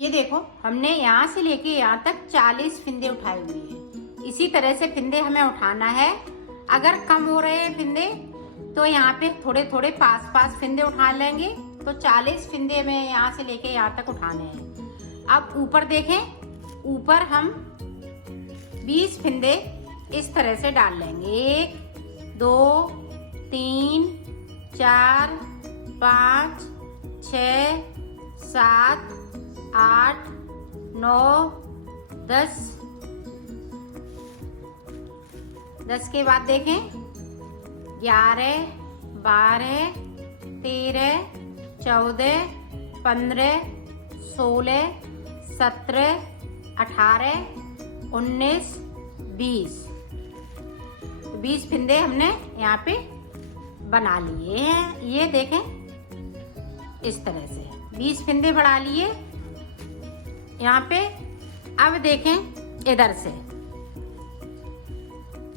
ये देखो हमने यहाँ से लेके यहाँ तक 40 फिंदे उठाए हुए हैं। इसी तरह से फिंदे हमें उठाना है। अगर कम हो रहे हैं फिंदे तो यहाँ पे थोड़े थोड़े पास फिंदे उठा लेंगे। तो 40 फिंदे हमें यहाँ से लेके यहाँ तक उठाने हैं। अब ऊपर देखें, ऊपर हम 20 फिंदे इस तरह से डाल लेंगे। 1 2 3 4 5 6 7 8 9 10। 10 के बाद देखें 11 12 13 14 15 16 17 18 19 20। 20 फिंदे हमने यहाँ पे बना लिए हैं। ये देखें इस तरह से 20 फिंदे बढ़ा लिए यहाँ पे। अब देखें इधर से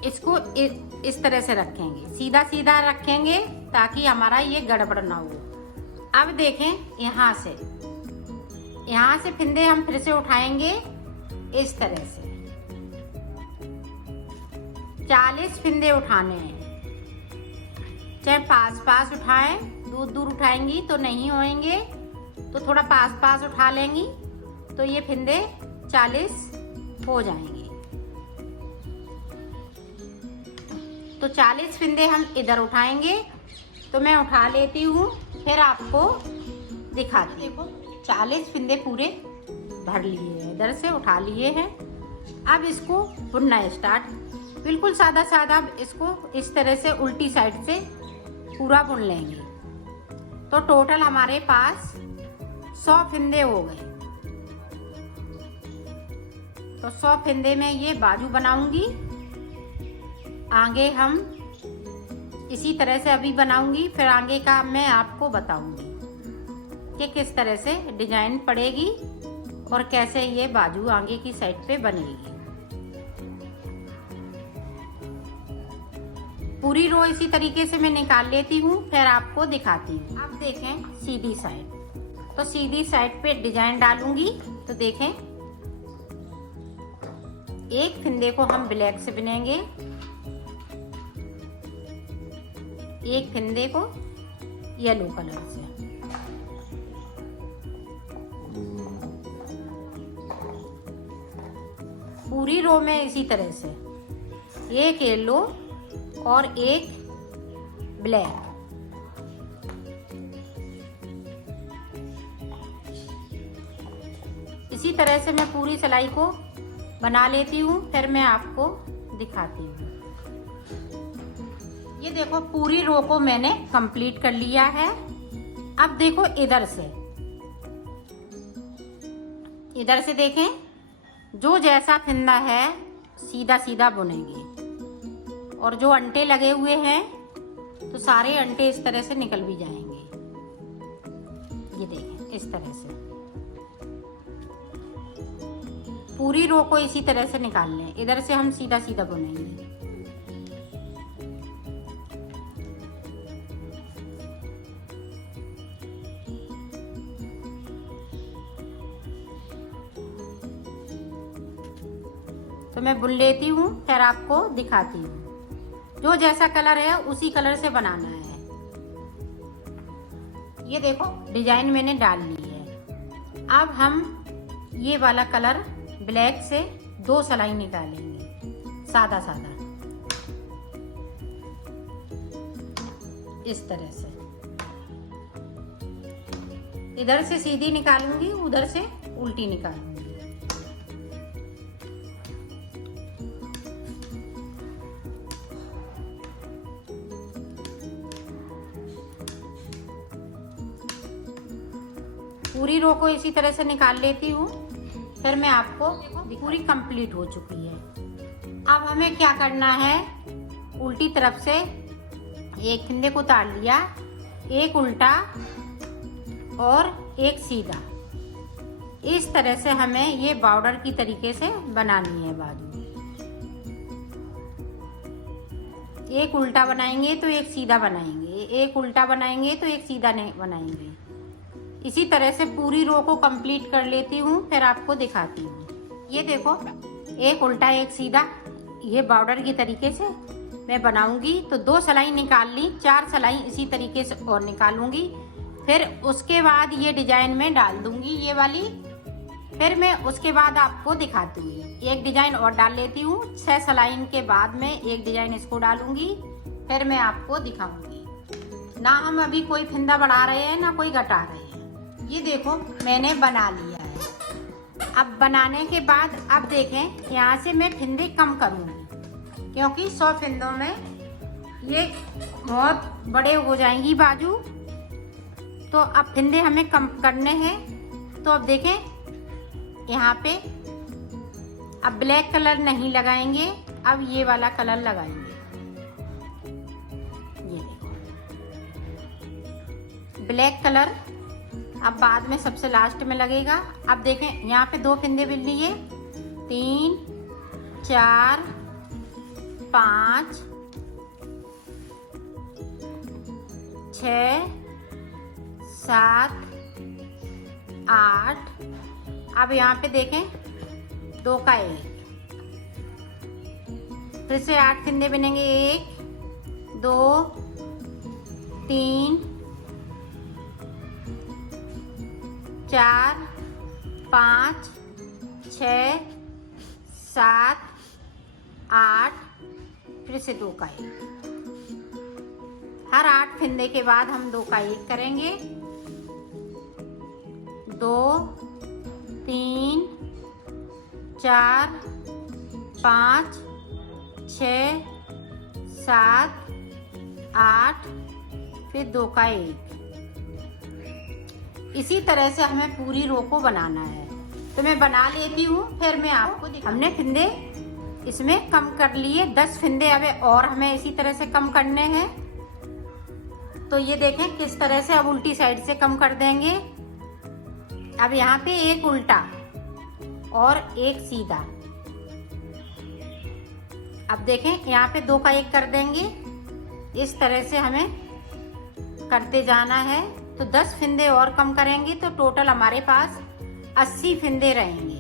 इसको इस तरह से रखेंगे, सीधा सीधा रखेंगे ताकि हमारा ये गड़बड़ ना हो। अब देखें यहाँ से फिंदे हम फिर से उठाएंगे इस तरह से। 40 फिंदे उठाने हैं। चाहे पास उठाएं, दूर उठाएंगी तो नहीं होएंगे, तो थोड़ा पास उठा लेंगी तो ये फिंदे 40 हो जाएंगे। तो 40 फिंदे हम इधर उठाएंगे। तो मैं उठा लेती हूँ, फिर आपको दिखाती हूँ। 40 फिंदे पूरे भर लिए हैं, इधर से उठा लिए हैं। अब इसको बुनना स्टार्ट, बिल्कुल सादा सादा। अब इसको इस तरह से उल्टी साइड से पूरा बुन लेंगे। तो टोटल हमारे पास 100 फिंदे हो गए। तो 100 फिंदे में ये बाजू बनाऊंगी। आगे हम इसी तरह से अभी बनाऊंगी, फिर आगे का मैं आपको बताऊंगी कि किस तरह से डिजाइन पड़ेगी और कैसे ये बाजू आगे की साइड पे बनेगी। पूरी रो इसी तरीके से मैं निकाल लेती हूँ, फिर आपको दिखाती हूँ। अब देखें सीधी साइड, तो सीधी साइड पे डिजाइन डालूंगी। तो देखें एक फिंदे को हम ब्लैक से बुनेंगे, एक फिंदे को येलो कलर से। पूरी रो में इसी तरह से एक येलो और एक ब्लैक। इसी तरह से मैं पूरी सिलाई को बना लेती हूँ, फिर मैं आपको दिखाती हूँ। ये देखो पूरी रो को मैंने कंप्लीट कर लिया है। अब देखो इधर से देखें, जो जैसा फिंदा है सीधा सीधा बुनेंगे, और जो अंटे लगे हुए हैं तो सारे अंटे इस तरह से निकल भी जाएंगे। ये देखें इस तरह से पूरी रो को इसी तरह से निकाल लें। इधर से हम सीधा सीधा बुनेंगे। तो मैं बुन लेती हूँ, फिर आपको दिखाती हूँ। जो जैसा कलर है उसी कलर से बनाना है। ये देखो डिजाइन मैंने डाल ली है। अब हम ये वाला कलर ब्लैक से 2 सिलाई निकालेंगे, सादा सादा इस तरह से। इधर से सीधी निकालूंगी, उधर से उल्टी निकालूंगी। पूरी रो को इसी तरह से निकाल लेती हूँ, फिर मैं आपको पूरी कंप्लीट हो चुकी है। अब हमें क्या करना है, उल्टी तरफ से एक फिंदे को उतार लिया, एक उल्टा और एक सीधा। इस तरह से हमें ये बॉर्डर की तरीके से बनानी है बाजू। एक उल्टा बनाएंगे तो एक सीधा बनाएंगे, एक उल्टा बनाएंगे तो एक सीधा नहीं बनाएंगे। इसी तरह से पूरी रो को कंप्लीट कर लेती हूँ, फिर आपको दिखाती हूँ। ये देखो, एक उल्टा एक सीधा, ये बॉर्डर की तरीके से मैं बनाऊंगी। तो 2 सिलाई निकाल ली, 4 सिलाई इसी तरीके से और निकालूंगी। फिर उसके बाद ये डिजाइन में डाल दूंगी ये वाली। फिर मैं उसके बाद आपको दिखाती हूँ, एक डिजाइन और डाल लेती हूँ। 6 सिलाई के बाद में एक डिजाइन इसको डालूंगी, फिर मैं आपको दिखाऊंगी। ना हम अभी कोई फंदा बढ़ा रहे हैं ना कोई घटा रहे हैं। ये देखो मैंने बना लिया है। अब बनाने के बाद अब देखें, यहाँ से मैं फंदे कम करूँगी क्योंकि 100 फंदों में ये बहुत बड़े हो जाएंगी बाजू। तो अब फंदे हमें कम करने हैं। तो अब देखें, यहाँ पे अब ब्लैक कलर नहीं लगाएंगे, अब ये वाला कलर लगाएंगे। ये देखो ब्लैक कलर अब बाद में सबसे लास्ट में लगेगा। अब देखें, यहाँ पे 2 फंदे बिल लिए, 3 4 5 6 7 8। अब यहाँ पे देखें 2 का 1, फिर से 8 फंदे बनेंगे। 1 2 3 4 5 6 7 8, फिर से 2 का 1। हर 8 फंदे के बाद हम 2 का 1 करेंगे। 2 3 4 5 6 7 8, फिर 2 का 1। इसी तरह से हमें पूरी रो को बनाना है। तो मैं बना लेती हूँ, फिर मैं आपको हमने फंदे इसमें कम कर लिए, 10 फंदे अब और हमें इसी तरह से कम करने हैं। तो ये देखें किस तरह से अब उल्टी साइड से कम कर देंगे। अब यहाँ पे एक उल्टा और एक सीधा। अब देखें यहाँ पे 2 का 1 कर देंगे। इस तरह से हमें करते जाना है। तो 10 फंदे और कम करेंगे तो टोटल हमारे पास 80 फंदे रहेंगे।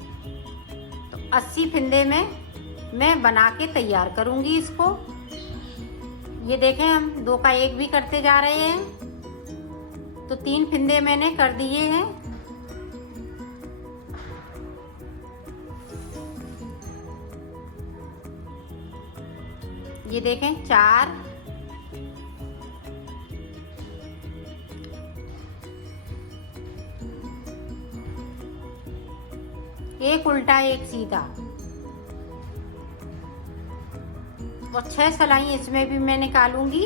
तो 80 फंदे में मैं बना के तैयार करूंगी इसको। ये देखें हम 2 का 1 भी करते जा रहे हैं। तो 3 फंदे मैंने कर दिए हैं। ये देखें 4 एक उल्टा एक सीधा और 6 सिलाई इसमें भी मैं निकालूंगी।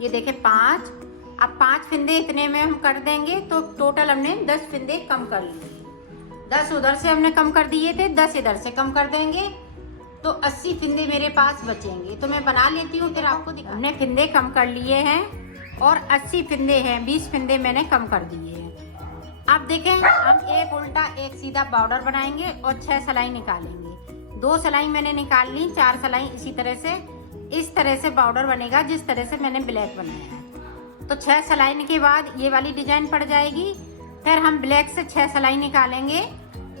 ये देखें 5। अब 5 फंदे इतने में हम कर देंगे तो टोटल हमने 10 फंदे कम कर लिए। 10 उधर से हमने कम कर दिए थे, 10 इधर से कम कर देंगे तो 80 फंदे मेरे पास बचेंगे। तो मैं बना लेती हूँ, फिर आपको दिखा। हमने फंदे कम कर लिए हैं और 80 फंदे हैं, 20 फंदे मैंने कम कर दिए हैं। अब देखें हम एक उल्टा एक सीधा बॉर्डर बनाएंगे और 6 सिलाई निकालेंगे। 2 सिलाई मैंने निकाल ली, 4 सिलाई इसी तरह से, इस तरह से बॉर्डर बनेगा जिस तरह से मैंने ब्लैक बनाया है। तो 6 सिलाई के बाद ये वाली डिजाइन पड़ जाएगी। फिर हम ब्लैक से 6 सिलाई निकालेंगे,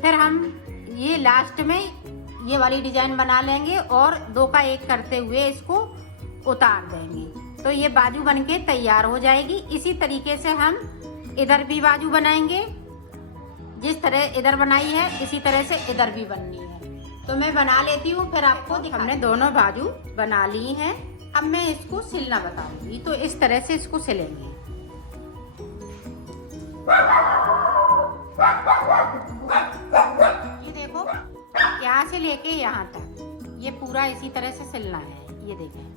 फिर हम ये लास्ट में ये वाली डिजाइन बना लेंगे और 2 का 1 करते हुए इसको उतार देंगे। तो ये बाजू बनके तैयार हो जाएगी। इसी तरीके से हम इधर भी बाजू बनाएंगे। जिस तरह इधर बनाई है इसी तरह से इधर भी बननी है। तो मैं बना लेती हूँ, फिर आपको हमने दोनों बाजू बना ली हैं। अब मैं इसको सिलना बताऊंगी। तो इस तरह से इसको सिलेंगे। ये देखो यहाँ से लेके यहाँ तक ये पूरा इसी तरह से सिलना है। ये देखें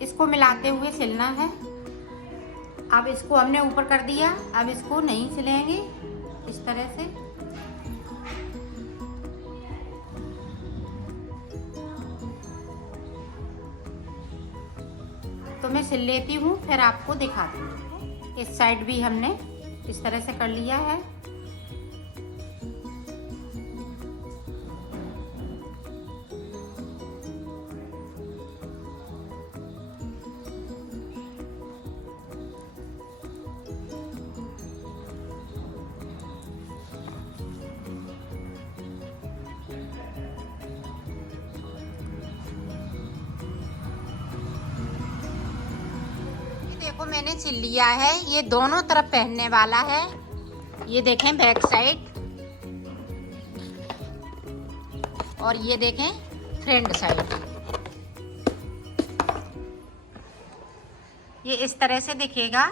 इसको मिलाते हुए सिलना है। अब इसको हमने ऊपर कर दिया, अब इसको नहीं सिलेंगे इस तरह से। तो मैं सिल लेती हूँ, फिर आपको दिखाती हूँ। इस साइड भी हमने इस तरह से कर लिया है। देखो मैंने सिल लिया है, ये दोनों तरफ पहनने वाला है। ये देखें बैक साइड, और ये देखें फ्रंट साइड। ये इस तरह से दिखेगा।